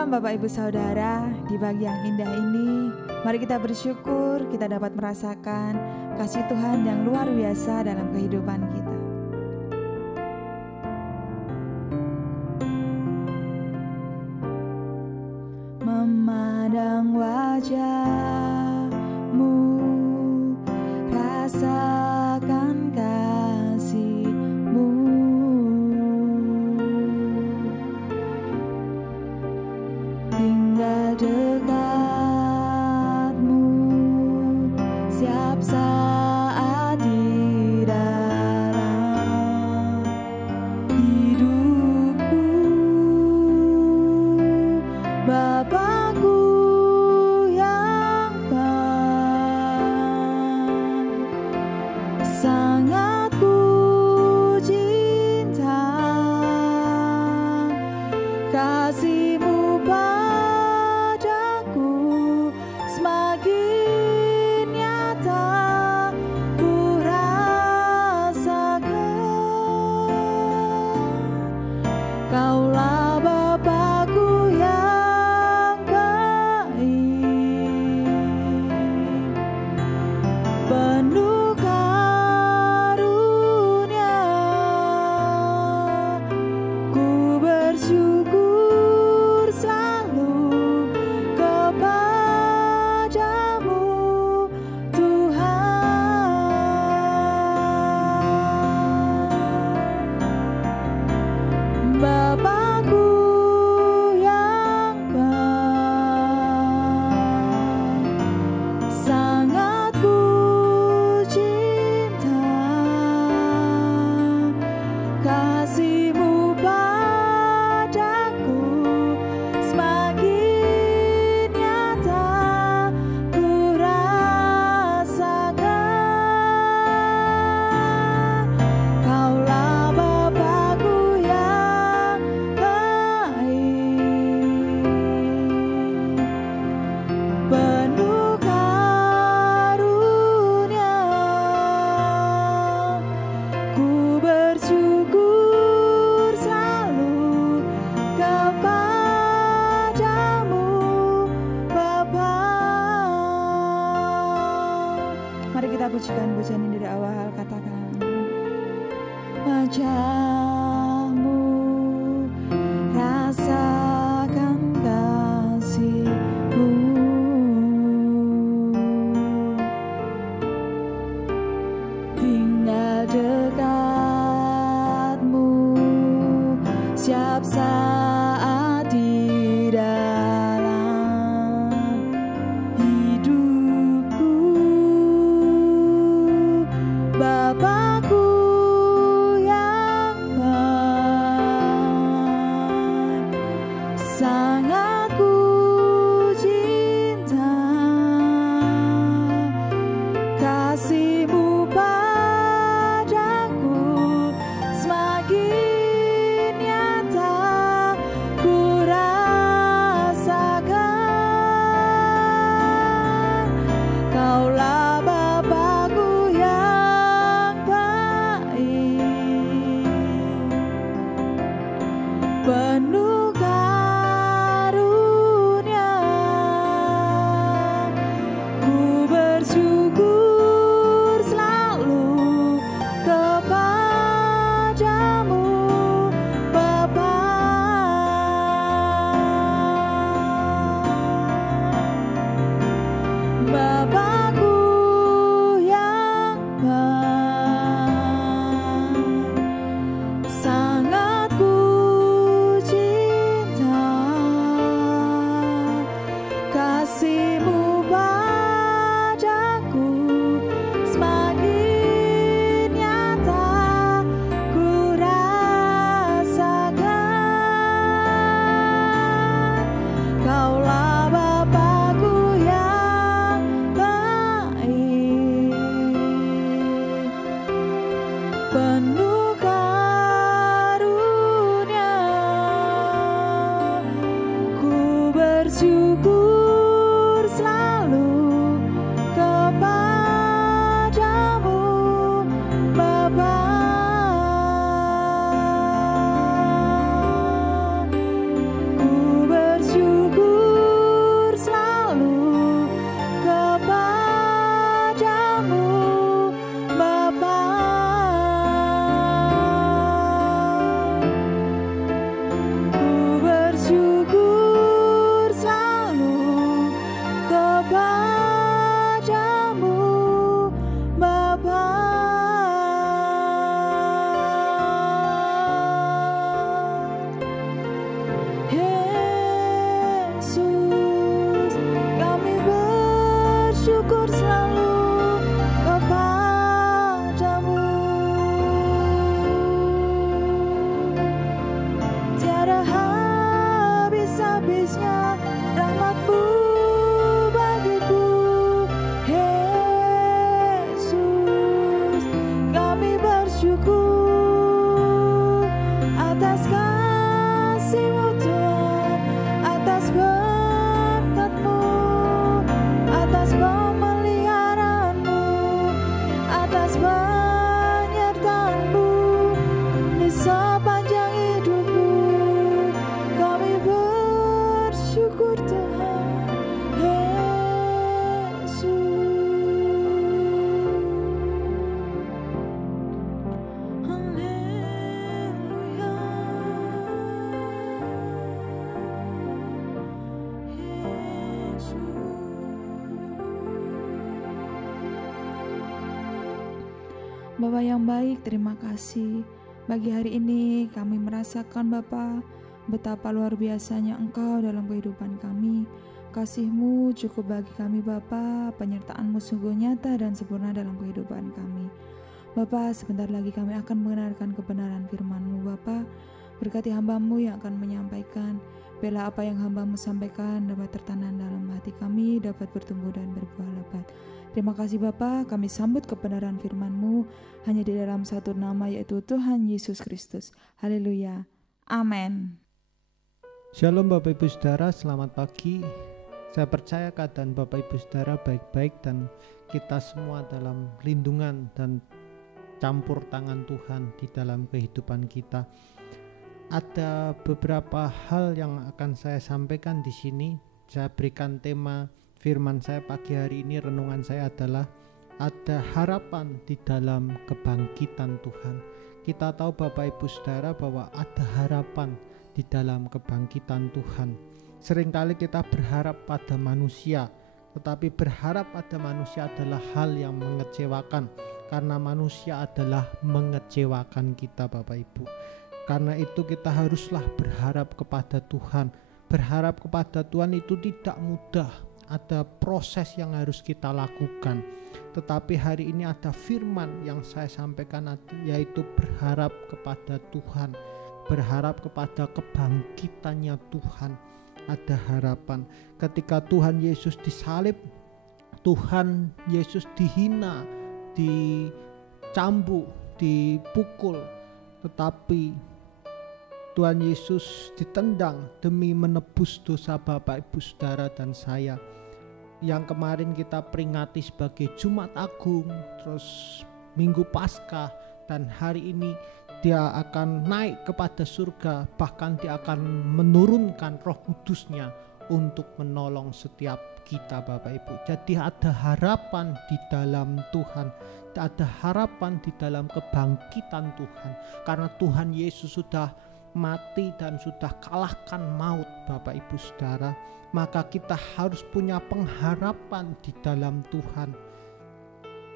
Shalom Bapak Ibu Saudara, di pagi yang indah ini, mari kita bersyukur kita dapat merasakan kasih Tuhan yang luar biasa dalam kehidupan kita. Memandang wajah-Mu, rasakan kasih-Mu, tinggal dekat-Mu siap saat di dalam hidupku. Bapakku yang baik, sangat ku cinta kasih-Mu padaku, semakin nyata ku rasakan. Kaulah Bapakku yang baik, penuh karunia. Ku bersyukur selalu kepadamu, Tuhan. Bapakku yang baik, sangat ku cinta kasih-Mu padaku, semakin nyata ku rasakan. Kaulah Bapakku yang baik, penuh karunia. Ku bersyukur selalu kepadamu, Bapa. Mari kita pujikan pujian ini dari awal, katakan wajah-Mu, rasakan kasih-Mu, tinggal dekat-Mu siap saat di dalam hidupku. Bapakku yang baik, sangat ku cinta kasih-Mu padaku, semakin nyata ku rasakan. Kaulah Bapakku yang baik, penuh karunia. Ku bersyukur selalu kepadamu, Bapa. Bapakku yang baik, sangat ku cinta kasih-Mu padaku, semakin nyata ku rasakan. Kaulah Bapakku yang baik, penuh karunia. Ku bersyukur selalu kepadamu, Bapa. Ku bersyukur habisnya rahmat-Mu bagiku. Yesus, kami bersyukur atas kasih-Mu Tuhan, atas berkat-Mu, atas pemeliharaan-Mu, atas penyertaan-Mu di sepanjang hidupku. Kami bersyukur Tuhan Yesus. Haleluya. Bapa yang baik, terima kasih. Pagi hari ini kami merasakan Bapa betapa luar biasanya Engkau dalam kehidupan kami. Kasih-Mu cukup bagi kami Bapa, penyertaan-Mu sungguh nyata dan sempurna dalam kehidupan kami. Bapa, sebentar lagi kami akan mendengarkan kebenaran firman-Mu Bapa. Berkati hamba-Mu yang akan menyampaikan. Biarlah apa yang hamba-Mu sampaikan dapat tertanam dalam hati kami, dapat bertumbuh dan berbuah lebat. Terima kasih Bapa, kami sambut kebenaran firman-Mu hanya di dalam satu nama, yaitu Tuhan Yesus Kristus. Haleluya. Amin. Shalom Bapak Ibu Saudara, selamat pagi. Saya percaya keadaan Bapak Ibu Saudara baik-baik dan kita semua dalam lindungan dan campur tangan Tuhan di dalam kehidupan kita. Ada beberapa hal yang akan saya sampaikan di sini. Saya berikan tema firman saya pagi hari ini, renungan saya adalah ada harapan di dalam kebangkitan Tuhan. Kita tahu Bapak Ibu Saudara bahwa ada harapan di dalam kebangkitan Tuhan. Seringkali kita berharap pada manusia, tetapi berharap pada manusia adalah hal yang mengecewakan, karena manusia adalah mengecewakan kita Bapak Ibu. Karena itu kita haruslah berharap kepada Tuhan. Berharap kepada Tuhan itu tidak mudah. Ada proses yang harus kita lakukan. Tetapi hari ini ada firman yang saya sampaikan, yaitu berharap kepada Tuhan. Berharap kepada kebangkitannya Tuhan. Ada harapan. Ketika Tuhan Yesus disalib, Tuhan Yesus dihina, dicambuk, dipukul, tetapi Tuhan Yesus ditendang demi menebus dosa Bapak Ibu Saudara dan saya. Yang kemarin kita peringati sebagai Jumat Agung, terus Minggu Paskah, dan hari ini Dia akan naik kepada surga, bahkan Dia akan menurunkan Roh Kudus-Nya untuk menolong setiap kita Bapak Ibu. Jadi ada harapan di dalam Tuhan, ada harapan di dalam kebangkitan Tuhan, karena Tuhan Yesus sudah mati dan sudah kalahkan maut Bapak Ibu Saudara. Maka kita harus punya pengharapan di dalam Tuhan.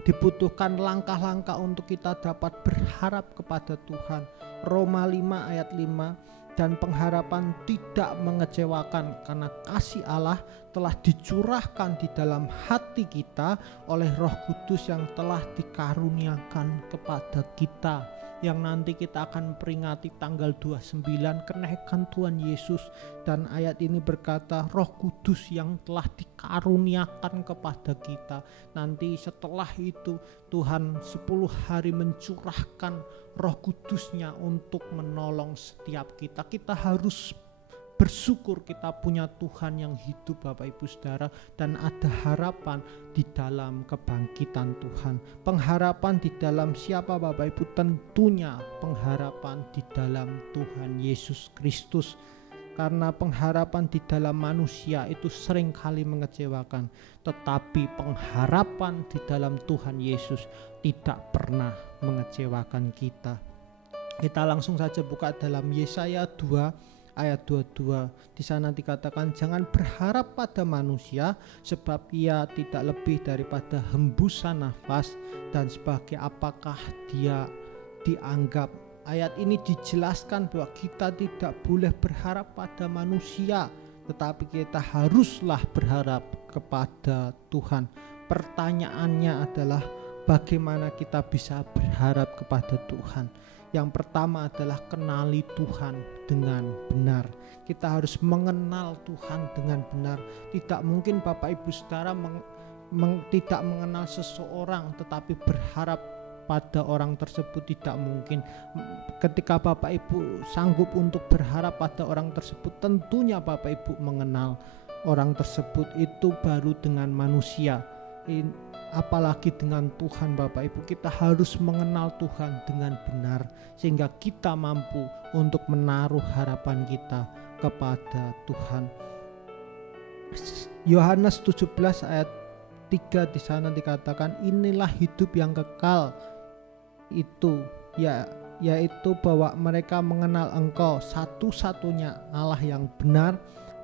Dibutuhkan langkah-langkah untuk kita dapat berharap kepada Tuhan. Roma 5 ayat 5, dan pengharapan tidak mengecewakan karena kasih Allah telah dicurahkan di dalam hati kita oleh Roh Kudus yang telah dikaruniakan kepada kita. Yang nanti kita akan peringati tanggal 29 kenaikan Tuhan Yesus. Dan ayat ini berkata Roh Kudus yang telah dikaruniakan kepada kita. Nanti setelah itu Tuhan 10 hari mencurahkan Roh Kudus-Nya untuk menolong setiap kita. Kita harus bersyukur kita punya Tuhan yang hidup Bapak Ibu Saudara, dan ada harapan di dalam kebangkitan Tuhan. Pengharapan di dalam siapa Bapak Ibu? Tentunya pengharapan di dalam Tuhan Yesus Kristus. Karena pengharapan di dalam manusia itu seringkali mengecewakan, tetapi pengharapan di dalam Tuhan Yesus tidak pernah mengecewakan kita. Kita langsung saja buka dalam Yesaya 2 ayat 22. Di sana dikatakan, jangan berharap pada manusia, sebab ia tidak lebih daripada hembusan nafas, dan sebagai apakah dia dianggap. Ayat ini dijelaskan bahwa kita tidak boleh berharap pada manusia, tetapi kita haruslah berharap kepada Tuhan. Pertanyaannya adalah bagaimana kita bisa berharap kepada Tuhan? Yang pertama adalah kenali Tuhan dengan benar. Kita harus mengenal Tuhan dengan benar. Tidak mungkin Bapak Ibu Saudara tidak mengenal seseorang tetapi berharap pada orang tersebut, tidak mungkin. Ketika Bapak Ibu sanggup untuk berharap pada orang tersebut, tentunya Bapak Ibu mengenal orang tersebut. Itu baru dengan manusia, apalagi dengan Tuhan. Bapak Ibu, kita harus mengenal Tuhan dengan benar sehingga kita mampu untuk menaruh harapan kita kepada Tuhan. Yohanes 17 ayat 3 di sana dikatakan, inilah hidup yang kekal, itu yaitu bahwa mereka mengenal Engkau satu-satunya Allah yang benar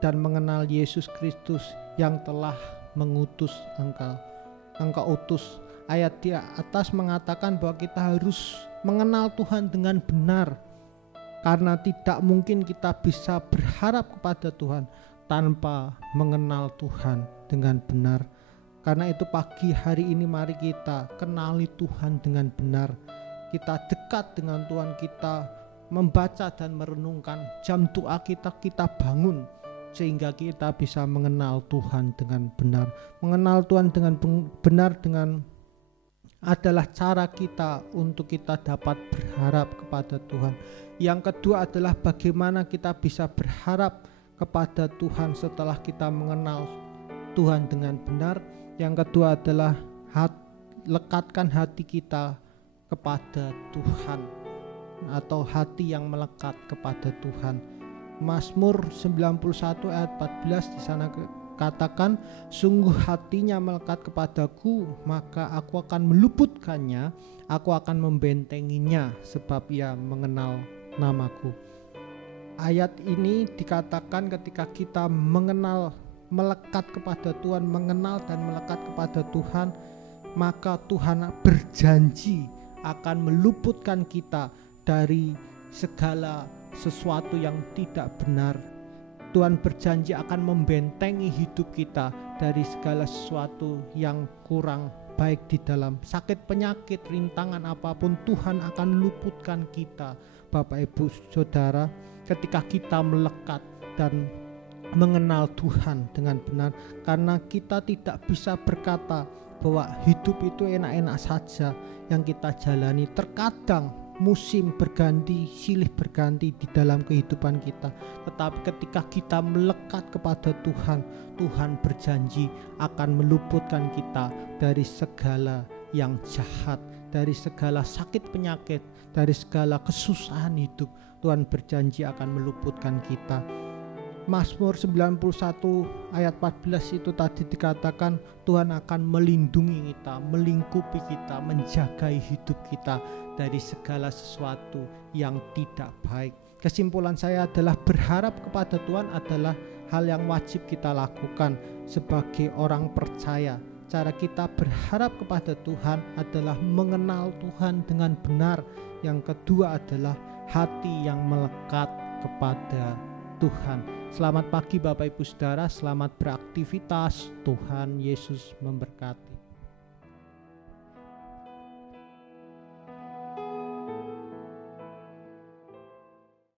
dan mengenal Yesus Kristus yang telah mengutus Engkau utus. Ayat di atas mengatakan bahwa kita harus mengenal Tuhan dengan benar, karena tidak mungkin kita bisa berharap kepada Tuhan tanpa mengenal Tuhan dengan benar. Karena itu pagi hari ini mari kita kenali Tuhan dengan benar. Kita dekat dengan Tuhan, kita membaca dan merenungkan. Jam doa kita bangun sehingga kita bisa mengenal Tuhan dengan benar. Mengenal Tuhan dengan benar adalah cara kita untuk kita dapat berharap kepada Tuhan. Yang kedua adalah bagaimana kita bisa berharap kepada Tuhan setelah kita mengenal Tuhan dengan benar. Yang kedua adalah lekatkan hati kita kepada Tuhan, atau hati yang melekat kepada Tuhan. Mazmur 91 ayat 14 di sana katakan, sungguh hatinya melekat kepadaku, maka aku akan meluputkannya, aku akan membentenginya, sebab ia mengenal namaku. Ayat ini dikatakan ketika kita melekat kepada Tuhan, mengenal dan melekat kepada Tuhan, maka Tuhan berjanji akan meluputkan kita dari segala sesuatu yang tidak benar. Tuhan berjanji akan membentengi hidup kita dari segala sesuatu yang kurang baik di dalam sakit, penyakit, rintangan apapun. Tuhan akan luputkan kita, Bapak Ibu Saudara, ketika kita melekat dan mengenal Tuhan dengan benar. Karena kita tidak bisa berkata bahwa hidup itu enak-enak saja yang kita jalani. Terkadang musim berganti, silih berganti di dalam kehidupan kita. Tetapi ketika kita melekat kepada Tuhan, Tuhan berjanji akan meluputkan kita dari segala yang jahat, dari segala sakit penyakit, dari segala kesusahan hidup. Tuhan berjanji akan meluputkan kita. Mazmur 91 ayat 14 itu tadi dikatakan Tuhan akan melindungi kita, melingkupi kita, menjaga hidup kita dari segala sesuatu yang tidak baik. Kesimpulan saya adalah berharap kepada Tuhan adalah hal yang wajib kita lakukan sebagai orang percaya. Cara kita berharap kepada Tuhan adalah mengenal Tuhan dengan benar. Yang kedua adalah hati yang melekat kepada Tuhan. Selamat pagi Bapak Ibu Saudara, selamat beraktivitas. Tuhan Yesus memberkati.